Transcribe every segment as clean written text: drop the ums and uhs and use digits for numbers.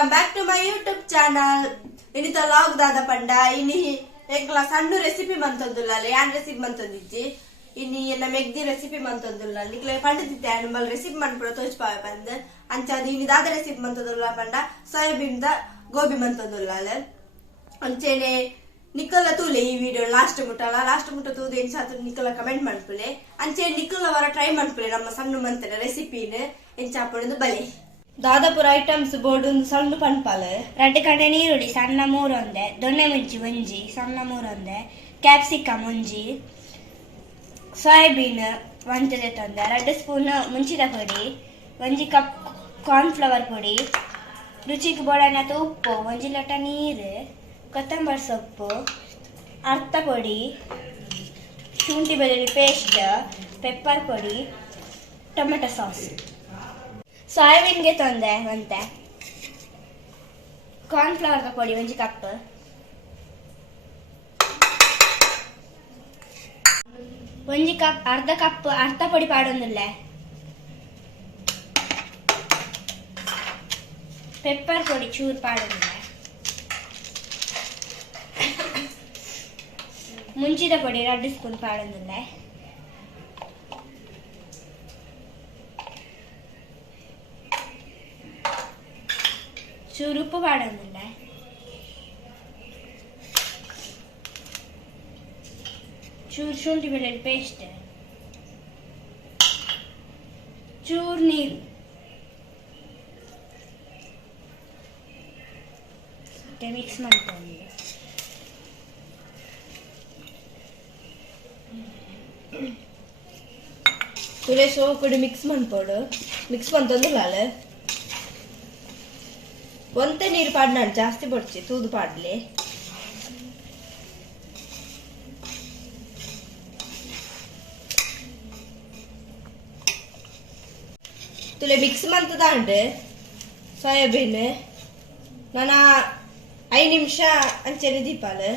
Welcome back to my YouTube channel. Ini tolong dada panda. Ini ekla sandu recipe mantondulale. Yan recipe mantondiji. Ini na megdi recipe mantondulale. Ikla panda tite animal recipe man protoch pa panda. Anchadi ini dada recipe mantondulala panda. Soybean da gobi mantondulale. Anchene Nicola tule ಈ video last ಮುಟ್ಟ ತೂದು ಏನು ಸಾತು ನಿಕೋಲ comment ಮಾಡ್ಪುಲೆ ಅಂಚೆ ನಿಕೋಲ ವರ try ಮಾಡ್ಪುಲೆ ನಮ್ಮ ಸಣ್ಣ ಮಂತನ ರೆಸಿಪಿನ ಎಂಚಾಪಡದು ಬಲೆ ದಾದಾಪುರ ಐಟಮ್ಸ್ ಬೋರ್ಡ್ ಒಂದು ಸಣ್ಣ ಪನ್ಪಾಲೆ ರಡ್ಡು ಕಡೆ ನೀರುಳ್ಳಿ ಸಣ್ಣ ಮೂರೊಂದೆ ದೊಣ್ಣೆ ಮುಂಚಿ ಒಂಜಿ ಸಣ್ಣ ಮೂರೊಂದೆ ಕ್ಯಾಪ್ಸಿಕಮ್ ಒಂಜಿ ಸೋಯಾಬೀನ್ ಒಂಚದೆ ತೊಂದೆ 2 ಸ್ಪೂನ್ ಮುಂಚಿದ ಪೊಡಿ ಒಂಜಿ ಕಪ್ ಕಾರ್ನ್ಫ್ಲವರ್ ಪೊಡಿ ರುಚಿಗೆ ಬೋಡನತ ಉಪ್ಪು ಒಂಜಿ ಲೋಟ ನೀರು ಕೊತ್ತಂಬರಿ ಸೊಪ್ಪು ಅರ್ಥ ಪೊಡಿ ಶುಂಠಿ ಬೆಳ್ಳುಳ್ಳಿ ಪೇಸ್ಟ್ ಪೆಪ್ಪರ್ ಪೊಡಿ ಟೊಮೆಟೊ ಸಾಸ್ ಸೋಯಾಬೀನ್ಗೆ ತೊಂದೆ ಒಂತೆ ಕಾರ್ನ್ಫ್ಲವರ್ ಪೊಡಿ ಒಂಜಿ ಕಪ್ ಒಂಜಿ ಕಪ್ ಅರ್ಧ ಪೊಡಿ ಪಾಡೊಂದುಲ್ಲೆ ಪೆಪ್ಪರ್ ಪೊಡಿ ಚೂರು ಪಾಡೊಂದುಲ್ಲೆ ಮುಂಚಿದ ಪೊಡಿ 2 ಸ್ಪೂನ್ ಪಾಡೊಂದುಲ್ಲೆ ಚೂರು ಉಪ್ಪು ಪಾಡೊಂದುಲ್ಲೆ ಚೂರು ಶುಂಠಿ ಬೆಳ್ಳುಳ್ಳಿ ಪೇಸ್ಟ್ ಚೂರು ನೀರು ಮಿಕ್ಸ್ ಮಾಡ್ಕೊಂಡು ತುಲೆ ಸೋಪುಡು ಮಿಕ್ಸ್ ಮಾಡ್ಕೊಡು ಮಿಕ್ಸ್ ಮಾಡ್ತಂದಿಲ್ಲ ಒಂತೆ ನೀರು ಪಾಡ್ನ ಜಾಸ್ತಿ ಬಡ್ಚಿ ತೂದು ಪಾಡ್ಲಿ ತುಲೆ ಮಿಕ್ಸ್ ಮಾಡ್ತದಾಂಡ್ ಸೋಯಾಬೀನ್ ನಾನು 5 ನಿಮಿಷ ಅಂಚೆನೆ ದೀಪಾಲೆ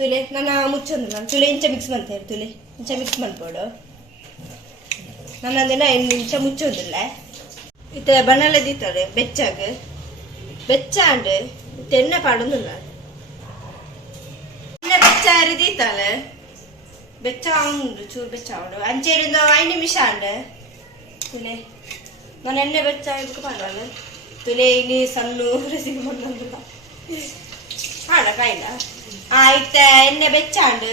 ತುಲೆ ನಾನು ಮುಚ್ಚೊಂದು ತುಲೆ ಇಂಚ ಮಿಕ್ಸ್ ಮಾಡ್ತೇನೆ ತುಲೆ ಇಂಚ ಮಿಕ್ಸ್ ಮಾಡ್ಕೊಡು ನಾನು ಅದನ್ನ 5 ನಿಮಿಷ ಮುಚ್ಚೋದಿಲ್ಲ ಇತ್ತೆ ಬಣ್ಣಲೆ ದೀತಾರೆ ಬೆಚ್ಚಾಂಡ್ ಎಣ್ಣೆ ಪಾಡೋದಿಲ್ಲ ಎಣ್ಣೆ ಬೆಚ್ಚ ದೀತಾಳೆ ಬೆಚ್ಚ ಉಂಡು ಚೂರು ಬೆಚ್ಚ ಉಂಡು ಅಂಚೆರಿಂದ 5 ನಿಮಿಷ ಅಂಡ್ ತುಲೆ ನಾನು ಎಣ್ಣೆ ಬೆಚ್ಚ ಇದಕ್ಕೆ ಪಾಡಲ್ಲ ತುಲೆ ಇನಿ ಸಣ್ಣ ರೆಸಿಪಿ ಮಾಡೋದಿಲ್ಲ ಪಾಡ ಕಾಯಿಲ್ಲ ಇತ್ತೆ ಎಣ್ಣೆ ಬೆಚ್ಚಾಂಡ್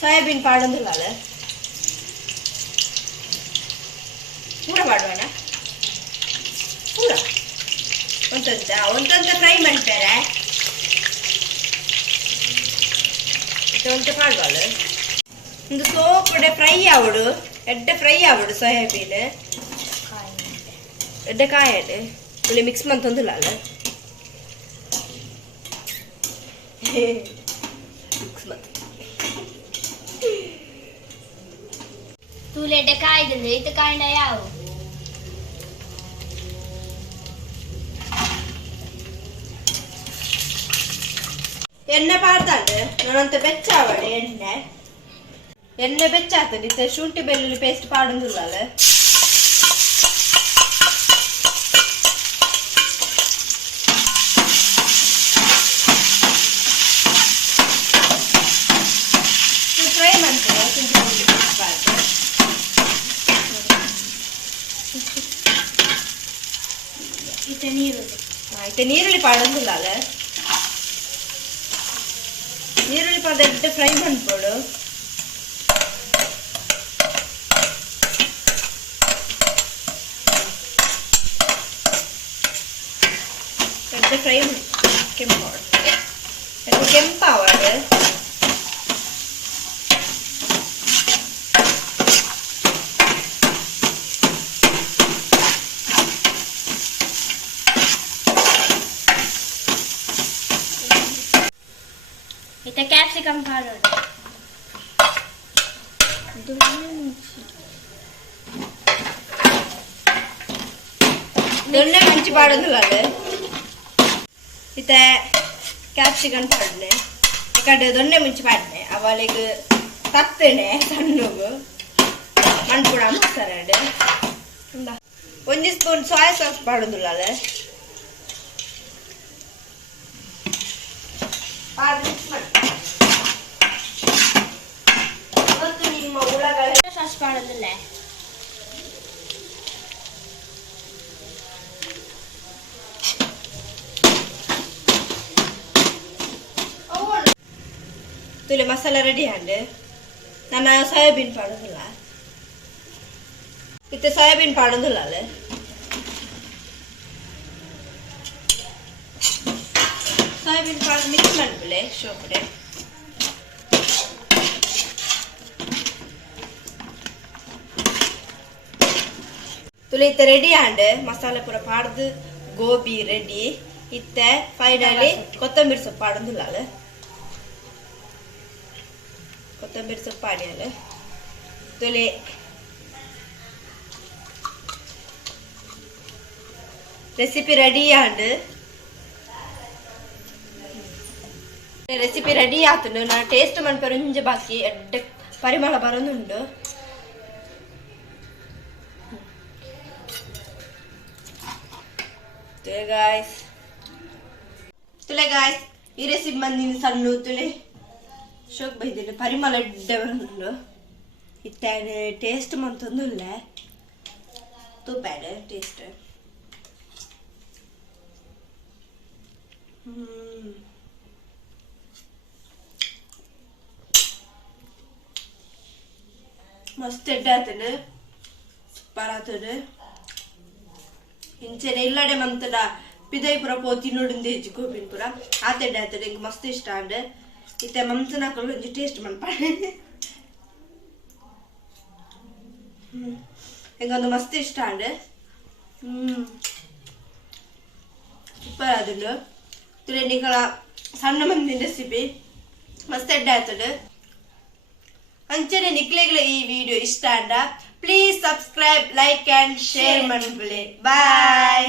ಸೋಯಾಬೀನ್ ಪಾಡೋದಿಲ್ಲ ಪೂರ ಮಾಡುವಣ ಪೂರ ಒಂತೊಂದು ಫ್ರೈ ಮಾಡ್ತಾರೆ ಒಂತ ಪಾಡ್ವಾಳ ಒಂದು ಸೋಪುಡೆ ಫ್ರೈ ಆವಡು ಫ್ರೈ ಆವಡು ಸೋಯಾಬೀನ್ ಎಡ್ಡೆ ಕಾಯಡ್ ಇಲ್ಲಿ ಮಿಕ್ಸ್ ಮಾಡ್ತಂದಿಲ್ಲ ಮಿಕ್ಸ್ ಮಾಡ್ತ ತೂಲೆಡ್ಡೆ ಕಾಯ್ದಂದ್ರೆ ಇದು ಕಾಯಿನ ಯಾವ ಎಣ್ಣೆ ಪಾಡ್ತಾಂಡ್ ನಾನಂತ ಬೆಚ್ಚಾವಡೆ ಎಣ್ಣೆ ಬೆಚ್ಚಾತದೆ ಇತ್ತೆ ಶುಂಠಿ ಬೆಳ್ಳುಳ್ಳಿ ಪೇಸ್ಟ್ ಪಾಡೊಂದಿಲ್ಲ ಫ್ರೈ ಮಾಡ್ತೇವೆ ಶುಂಠಿ ಬೆಳ್ಳುಳ್ಳಿ ಪೇಸ್ಟ್ ಪಾಡ್ತೆ ಇತ್ತೆ ನೀರುಳ್ಳಿ ಪಾಡೊಂದಿಲ್ಲ ನೀರುಳ್ಳಿ ಪಾದ ಫ್ರೈ ಮಾಡ್ಕೊಡು ಫ್ರೈ ಕೆಂಪಾವಡು ಇತ್ತೆ ಕ್ಯಾಪ್ಸಿಕಮ್ ಪಾಡೋದು ದೊಣ್ಣೆ ಮುಂಚಿ ಪಾಡೋದಿಲ್ಲ ಇತ್ತೆ ಕ್ಯಾಪ್ಸಿಕಮ್ ಪಾಡ್ನೆ ಈ ಕಡೆ ದೊಣ್ಣೆ ಮುಂಚಿ ಪಾಡ್ನೆ ಅವಳಿಗೆ ತತ್ತೇನೆ ಸಣ್ಣಗು ಮಣ್ಪುಡ ಮಸಾಲೆ 1 ಸ್ಪೂನ್ ಸೋಯಾ ಸಾಸ್ ಪಾಡೋದಿಲ್ಲ ಪಾಡು ಮಿಕ್ಸ್ ಮಾಡಿ ಮತ್ತು ನಿಮ್ಮ ಉಳ್ಳಾಗಡ್ಡೆ ಸಾಸ್ ಮಾಡೋದಿಲ್ಲ ತುಲೆ ಮಸಾಲ ರೆಡಿ ಹಂಡೆ ನಾನು ಸೋಯಾಬೀನ್ ಪಾಡೋದಿಲ್ಲ ಇತ್ತೆ ಸೋಯಾಬೀನ್ ಪಾಡೋದಿಲ್ಲ ಅಲ್ಲೇ ಸೋಯಾಬೀನ್ ಪಾಡು ಮಿಕ್ಸ್ ಮಾಡ್ಬಿಳೆ ಶೋಕಡೆ ತುಲೆ ಇತ್ತೆ ರೆಡಿ ಆಂಡ್ ಮಸಾಲೆ ಪೂರ ಪಾಡ್ದು ಗೋಬಿ ರೆಡಿ ಇತ್ತೆ ಫೈನಲಿ ಕೊತ್ತಂಬರಿ ಸೊಪ್ಪು ಪಾಡೋದಿಲ್ಲ ಅಲ್ಲ ಕೊತ್ತಂಬರಿ ಸೊಪ್ಪು ಪಾಡ್ಯಾಲ ತುಲೆ recipe ready and recipe ready ಆತುಂಡು ನಾನು ಟೇಸ್ಟ್ ಮನ್ಪೇರು ಒಂಜಿ ಬಾಕಿ ಎಡ್ಡೆ ಪರಿಮಳ ಬರೋದುಂಡು ತುಲೆ ಗಾಯ್ಸ್ ಈ ರೆಸಿಪಿ ಮಂದಿನ ಸಣ್ಣ ತುಲೆ ಶೋಕ್ ಬೈದಿಲ್ಲ ಪರಿಮಳ ಎಡ್ಡೆ ಬರೋದುಂಡು ಇತ್ತೆ ಟೇಸ್ಟ್ ಮಂತೊಂದುಲ್ಲ ತೂಪಾಡ ಟೇಸ್ಟ್ ಮಸ್ತ್ ಎಡ್ಡೆ ಆತುಂಡು ಸೂಪರ್ ಆತುಂಡು ಇಂಚೆನೆ ಇಲ್ಲಡೆ ಮಂತಡ ಪಿದೈ ಪುರ ಪೋತಿ ನೋಡಿಂದ ಹೆಚ್ಚು ಗೋಬಿನ್ ಪುರ ಆತೆಡ್ಡೆ ಆತುಂಡು ಇಂಕ ಮಸ್ತ್ ಇಷ್ಟ ಅಂಡ್ ಇತ್ತೆ ಮಂತನ ಹಾಕೊಂಡು ಒಂಜಿ ಟೇಸ್ಟ್ ಮನ್ಪಾಡೆ ಇಂಗೊಂದು ಮಸ್ತ್ ಇಷ್ಟ ಅಂಡ್ ಸೂಪರ್ ಆದುಂಡು ತುಲೆ ನಿಕಲ ಸಣ್ಣ ಮಂದಿನ ರೆಸಿಪಿ ಮಸ್ತ್ ಎಡ್ಡೆ ಆತುಂಡು ಅಂಚನೆ ನಿಕ್ಲೆಗ್ಲ ಈ ವಿಡಿಯೋ ಇಷ್ಟ ಅಂಡ please subscribe like and share ಮಾಡ್ಬಿಡಿ ಬಾಯ್.